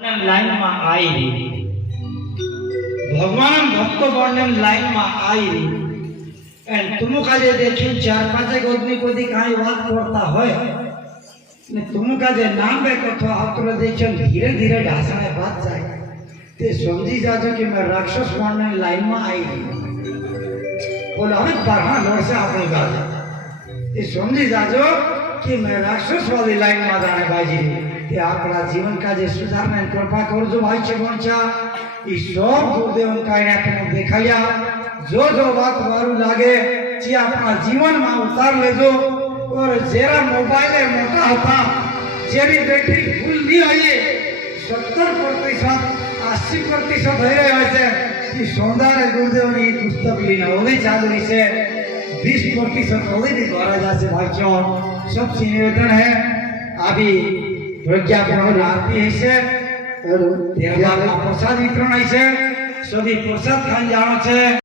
Line में आई रही भगवान भक्त वर्णन लाइन में आई रही एंड तुम काजे देखी चार पांच आदमी कोई कहीं बात करता होय ने तुम काजे नाम पे कथा आतरे देखन धीरे धीरे ढासने बात जाए ते समझी जाजो कि मैं राक्षस वर्णन लाइन में आई रही बोला हमें बारहा लोड से आपने गाजा ते समझी जाजो कि मैं राक्षस वाली लाइन में जाने बाजी कि आपका जीवन का जे सुधारने कृपा करजो भाई छे वंचा ई सब गुरुदेव का आपने देखाया जो जो बात वारू लागे जे अपना जीवन में उतार लेजो और जेरा मोबाइल मोटा होता जेरी बैटरी फुल नहीं होई 70% 80% થઈ રહ્યો છે कि સોંદારે ગુરુદેવ ની પુસ્તક લીના ઓલી ચાલુ છે 20% ओली भी द्वारा जासे भाइयों सबसे निवेदन है अभी प्रज्ञा प्रहर आरती है और प्रसाद वितरण है सभी प्रसाद खान जानो छे।